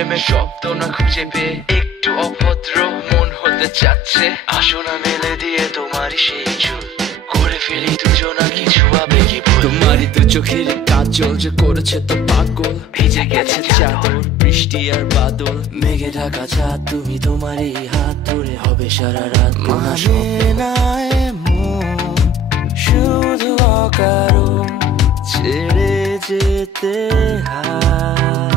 প্রেমের শব্দ না খুঁজে পেয়ে একটু অভদ্র মন হতে চাচ্ছে। আসো না মেলে দিয়ে তোমারই সেই চুল, করে ফেলি দুজনা কিছু আবেগী ভুল। তোমারই দু চোখের কাজল যে করেছে তো পাগল, ভিজে গেছে চাদর বৃষ্টি আর বাদল, মেঘে ঢাকা চাঁদ তুমি তোমারই হাত ধরে হবে সারা রাত। মানে না এমন শুধু অকারণ ছেড়ে যেতে হয়।